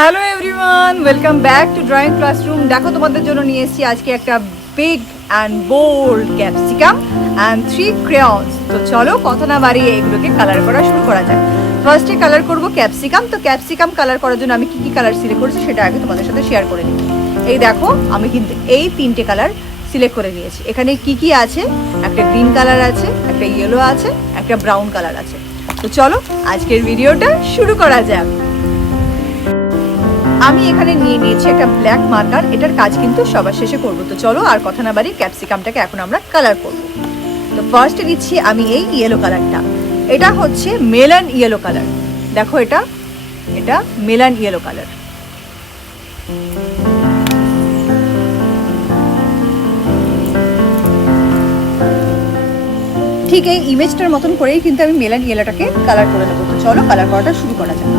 Hello everyone, welcome back to drawing classroom. দেখো তোমাদের জন্য নিয়ে এসেছি আজকে একটা big and bold capsicum and 3 crayons. তো চলো কথা না বাড়িয়ে এগুলোকে কালার করা শুরু করা যাক। ফার্স্টে কালার করব ক্যাপসিকাম। তো ক্যাপসিকাম কালার করার জন্য আমি কি কালার সিলেক্ট করেছি সেটা আগে তোমাদের সাথে শেয়ার করে নিই। এই দেখো, আমি কিন্তু এই 3টে কালার সিলেক্ট করে নিয়েছি। এখানে কি আছে, একটা গ্রিন কালার আছে, একটা ইয়েলো আছে, একটা ব্রাউন কালার আছে। তো চলো আজকের ভিডিওটা শুরু করা যাক। আমি এখানে নিয়ে নিয়েছি একটা ব্ল্যাক মার্কার, এটার কাজ কিন্তু সবার শেষে করবো। তো চলো আর কথা না বাড়ি, ক্যাপসিকামটাকে এখন আমরা কালার করব। তো ফার্স্টে নিচ্ছি আমি এই ইয়েলো কালারটা। এটা হচ্ছে মেলান ইয়েলো কালার। দেখো এটা মেলান ইয়েলো কালার। ঠিক এই ইমেজটার মতন করেই কিন্তু আমি মেলান ইয়েলোটাকে কালার করে নেবো। তো চলো কালার করাটা শুরু করা যাক।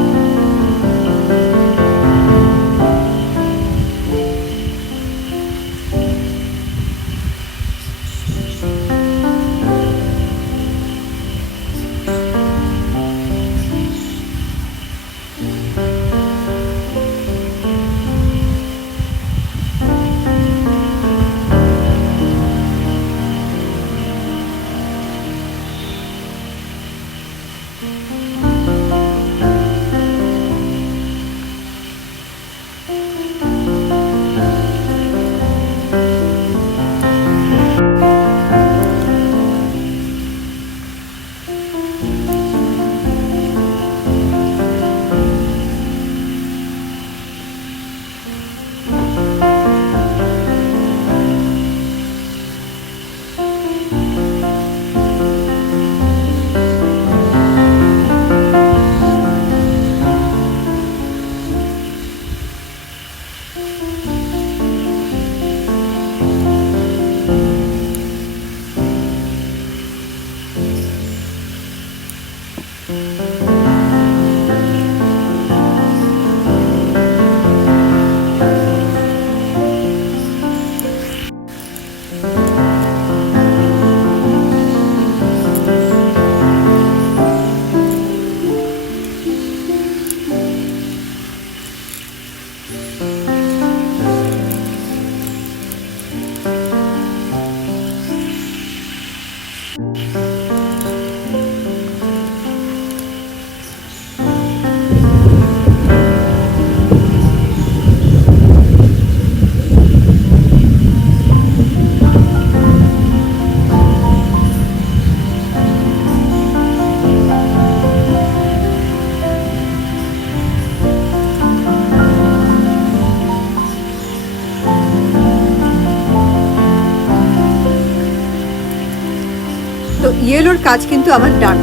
তো ইয়েলোর কাজ কিন্তু আমার ডান।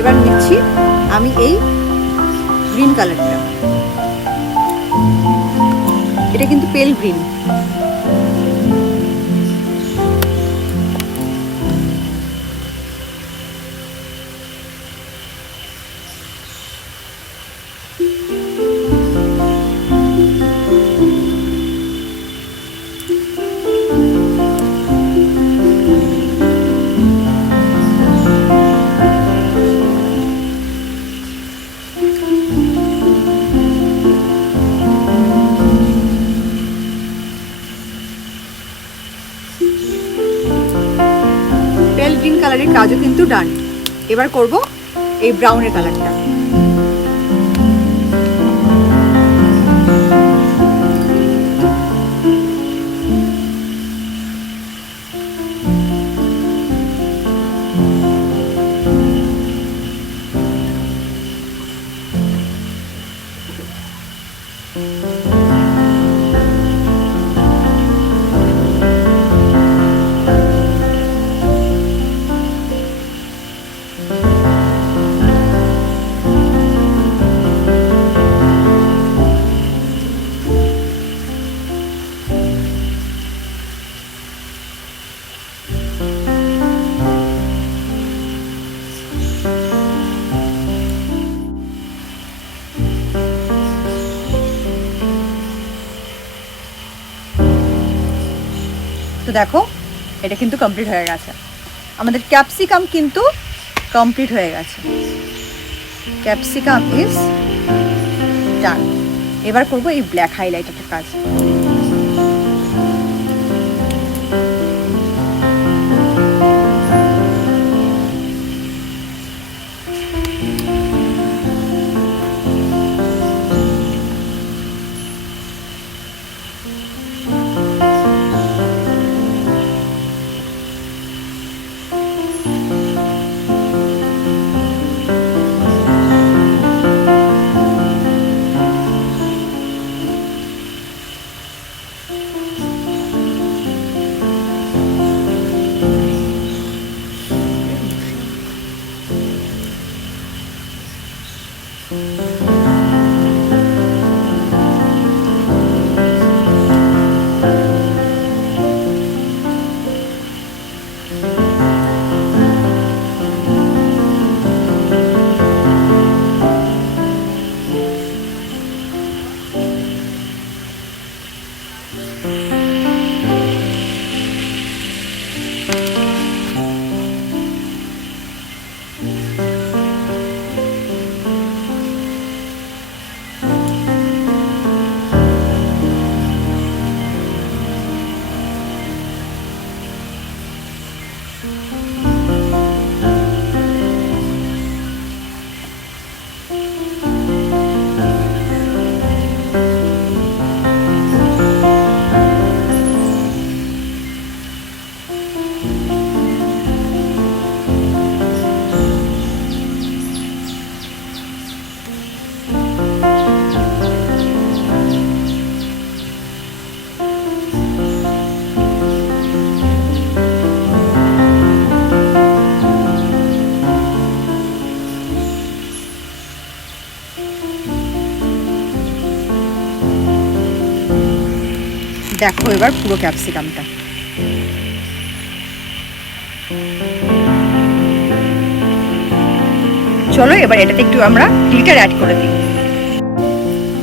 এবার নিচ্ছি আমি এই গ্রিন কালারটা। এটা কিন্তু পেল গ্রিন। গ্রিন কালারের কাজও কিন্তু ডান। এবার করব এই ব্রাউনের কালারটা। তো দেখো এটা কিন্তু কমপ্লিট হয়ে গেছে। আমাদের ক্যাপসিকাম কিন্তু কমপ্লিট হয়ে গেছে। Capsicum is done. এবার করবো এই ব্ল্যাক হাইলাইটারটার কাজ। দেখো এবার পুরো ক্যাপসিকামটা। চলো এবার এটাতে একটু আমরা গ্লিটার অ্যাড করে দিই।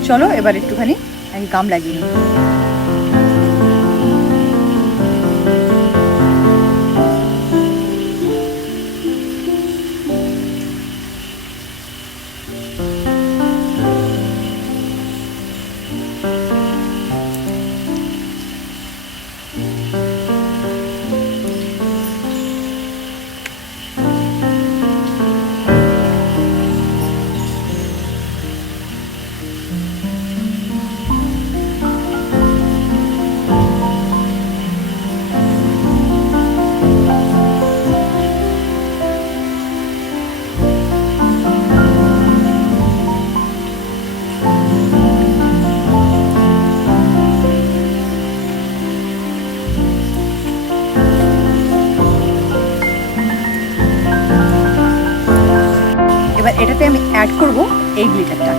চলো এবার একটুখানি গাম লাগিয়ে নিই। এবার এটাতে আমি অ্যাড করব এই গ্লিটারটা।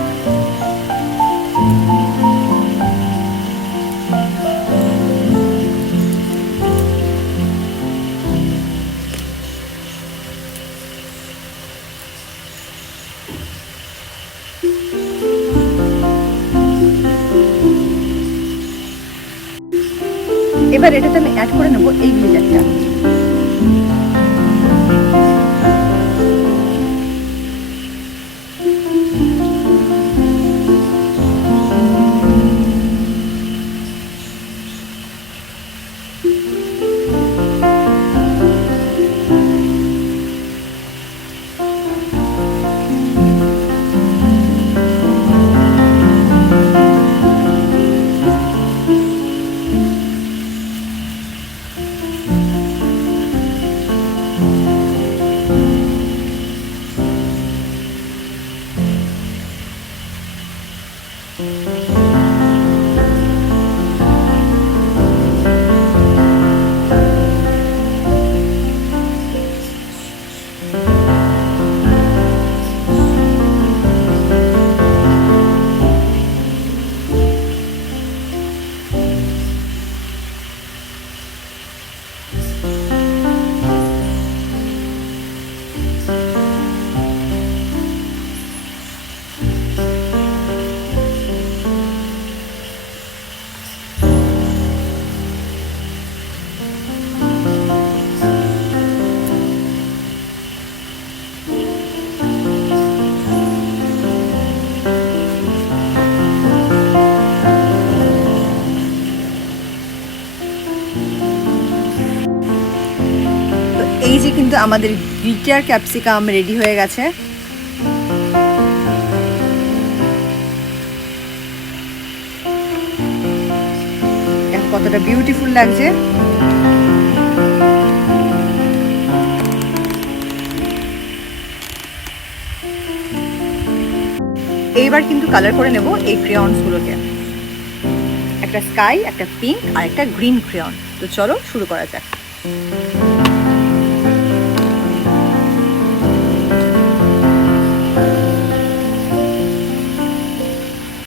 এবার এটাতে আমি অ্যাড করে নেব এই গ্লিটারটা। কিন্তু আমাদের গ্লিটার ক্যাপসিকাম রেডি হয়ে গেছে। কতটা বিউটিফুল লাগছে। এইবার কিন্তু কালার করে নেব এই ক্রেয়নস গুলোকে, একটা স্কাই, একটা পিঙ্ক আর একটা গ্রিন ক্রেয়ন। তো চলো শুরু করা যাক।